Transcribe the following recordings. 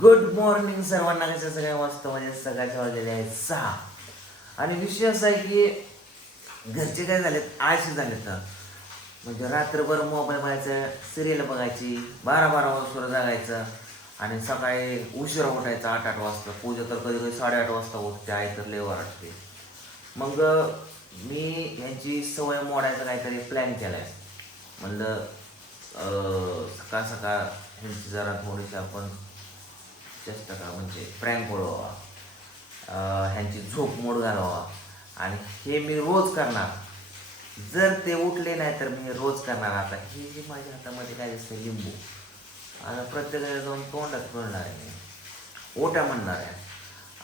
Good morning सर्वांना कशा सगळ्या मस्त म्हणजे सगळ्याच्या वाजलेले आहेत सहा आणि विषय असा आहे की घरचे काय झालेत आळशे झालेत तर म्हणजे रात्रभर मोबाईल बघायचं सिरियल बघायची बारा बारा वाजता जागायचं आणि सकाळी उशीर उठायचं आठ आठ वाजता पूजा तर कधी कधी साडेआठ वाजता उठते आहे तर लेवर वाटते मग मी यांची सवय मोडायचं काहीतरी प्लॅन केला आहे म्हणलं सकाळ सकाळ ह्यांची जरा थोडीशी आपण जास्त का म्हणजे प्रँक उडवावा ह्यांची झोप मोड घालवा आणि हे मी रोज करणार जर ते उठले नाही तर मी रोज करणार आता हे जे माझ्या हातामध्ये काय दिसतं लिंबू आता प्रत्येकाला जाऊन तोंडात पडणार आहे मी ओट्या म्हणणार आहे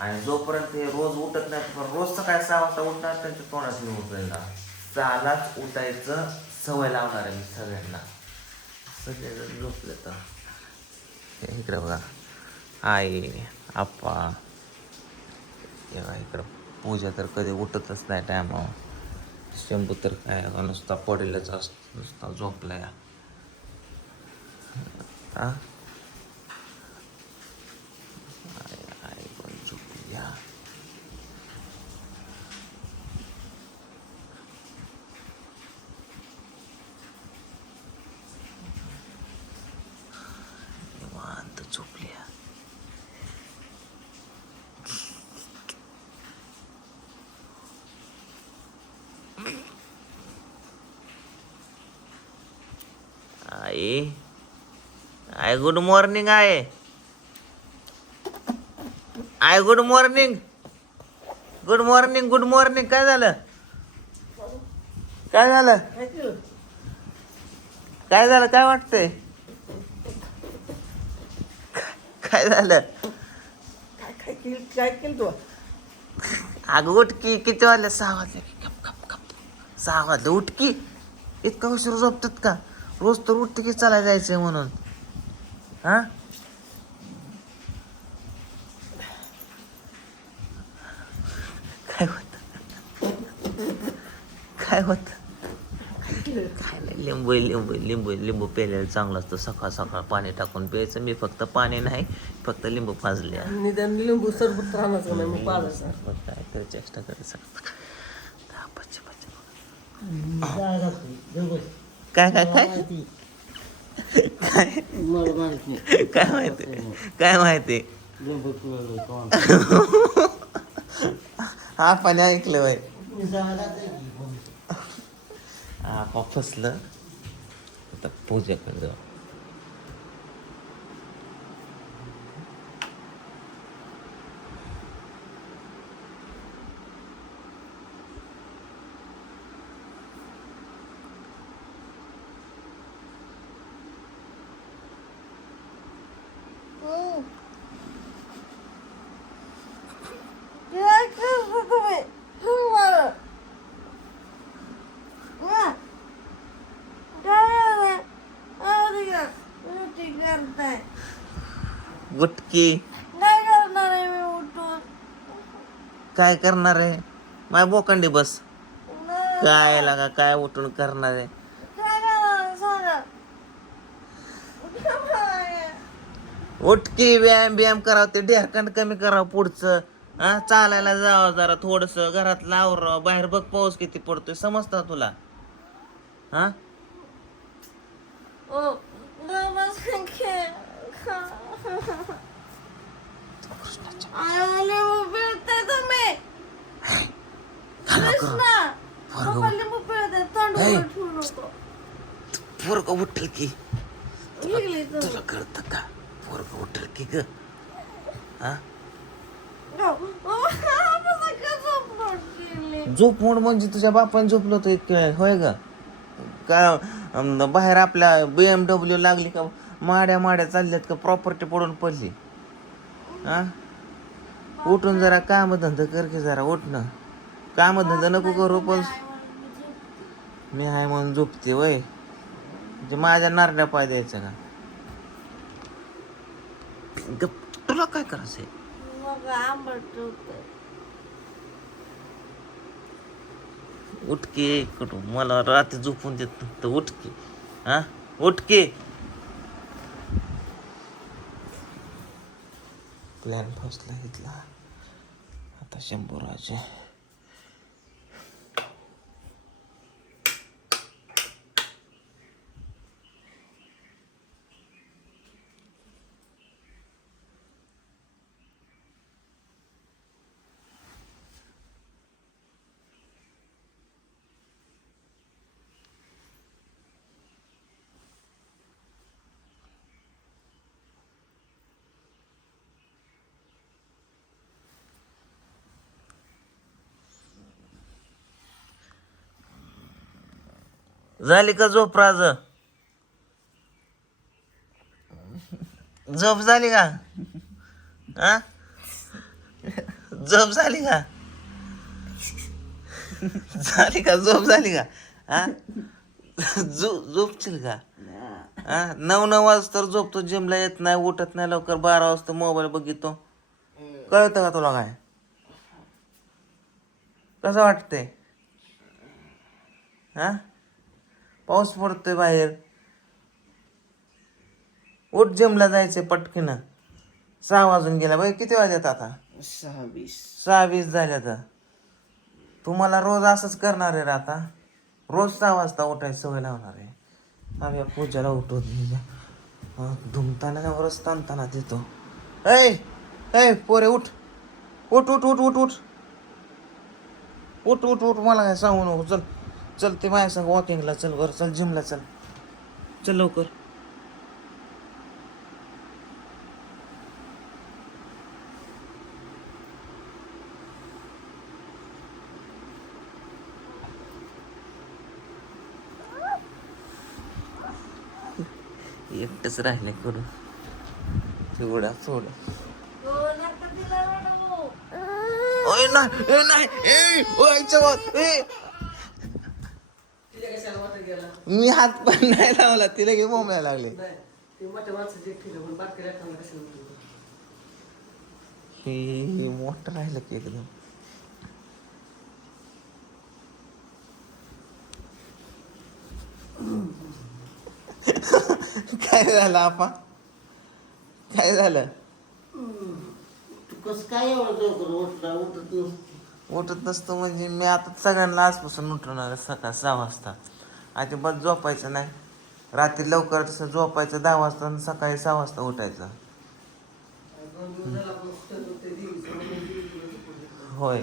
आणि जोपर्यंत हे रोज उठत नाही पण रोज सकाळी सहा वाजता उठणार त्यांच्या तोंडात लिंबू पडणार चालाच उठायचं सवय लावणार आहे मी सगळ्यांना सगळेजण झोपले तर इकडे बघा आई आप्पा किंवा इकडं पूजा तर कधी उठतच नाही टायमावर शंभू तर काय नुसता पडेलच असतो नुसता झोपला या आई आय गुड मॉर्निंग आहे I good morning good morning good morning काय झालं काय झालं काय झालं काय वाटतंय काय झालं काय केलं तू अगं उठकी किती वाजले सहा वाजले कप कप कप सहा वाजले उठकी इतका उशीर झोपतात का रोज तर उठते की चालायला जायचंय म्हणून हा काय होत काय होत लिंबू लिंबू लिंबू लिंबू प्यायला चांगलं असतं सकाळ सकाळ पाणी टाकून प्यायचं मी फक्त पाणी नाही फक्त लिंबू पाजले निदान लिंबू सरबत राहणार काय तरी चेष्टा करू काय काय काय काय काय माहिती काय माहिती हा पाणी ऐकलं बाय हा फसलं आता पूजा कर उठके करणार आहे काय करणार आहे माय बोकंडी बस काय लागा काय उठून करणार आहे उठकी व्यायाम व्यायाम करावं ते ढेरकंड कमी करावं पुढचं हा चालायला जावं जरा थोडस घरात लावर बाहेर बघ पाऊस किती पडतोय समजता तुला हा हो. उठल की तुला कळत का उठल की ग झोप मोड म्हणजे तुझ्या बापाने झोपलं तर होय ग का बाहेर आपल्या बी एम डब्ल्यू लागली का माड्या माड्या चालल्यात का प्रॉपर्टी पडून पडली हा उठून जरा कामधंदा कर की जरा काम कामधंदा नको करू पण मी आहे म्हणून झोपते वय म्हणजे माझ्या नारड्या पाय द्यायचं का तुला काय करायचंय आहे उठके इकडून मला रात्री झोपून देत तर उठके हा उठके प्लॅन फसला घेतला आता शंभू राजे झाली का झोप राज झोप झाली का हा झोप झाली का झाली का झोप झाली का हा झोप झोपशील का हा नऊ नऊ वाजता झोपतो जिमला येत नाही उठत नाही लवकर बारा वाजता मोबाईल बघितो कळतं का तुला काय कसं वाटतंय हा पाऊस पडतोय बाहेर ओट जमला जायचंय पटकन सहा वाजून गेला बाई किती वाजत आता सहा वीस सहा वीस तुम्हाला रोज असंच करणार आहे आता रोज सहा वाजता उठायची सवय लावणार आहे आम्ही पूजाला उठवत धुमताना वरच ताणताना देतो ऐ ऐ पोरे उठ उठ उठ उठ उठ उठ उठ उठ उठ मला काय सांगू नको चल चल ते माझ्या सांग वॉकिंगला चल वर चल जिमला चल चल लवकर एकटच राहिले करून तेवढा सोड नाही नाही मी हात पण नाही लावला तिला घे बोंबलाय लागले हे राहिलं की एकदम काय झालं आपा काय झालं कस काय उठत नसतो म्हणजे मी आता सगळ्यांना आजपासून उठवणार सकाळ सहा वाजता बस झोपायचं नाही रात्री लवकर तसं झोपायचं दहा वाजता आणि सकाळी सहा वाजता उठायचं होय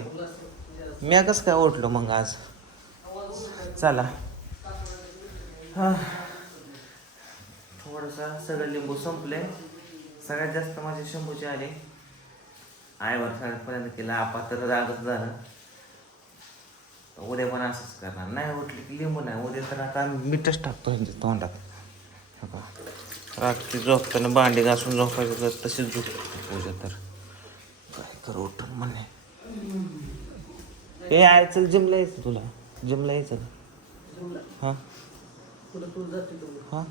मी कसं काय उठलो मग आज चला हां थोडंसं सगळं लिंबू संपले सगळ्यात जास्त माझे शंभूचे आले आईवर प्रयत्न केला तर रागच झालं उद्या पण असंच करणार नाही उठली की लिंबू नाही उद्या तर आता आम्ही मीठच टाकतो म्हणजे तोंडात का रात्री झोपताना भांडी घासून झोपायचं तर तशीच झोप पूजा तर काय कर उठून म्हणे हे आयचं जिमला यायचं तुला जिमला यायचं ना हां हां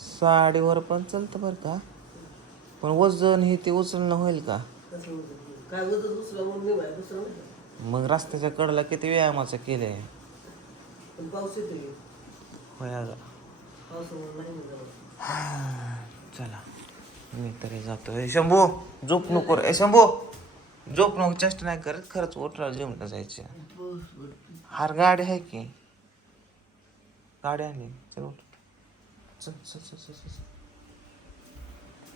साडीवर पण चलत बरं का पण वजन हे ते उचलणं होईल का मग रस्त्याच्या कडला किती व्यायामाचं केलंय होय चला मी तरी जातो ए शंभू झोप नको रे शंभू झोप नको चेष्ट नाही करत खरंच ओटरा जेवण जायचं हार गाडी आहे की गाडी आणली चल चल चल चल, चल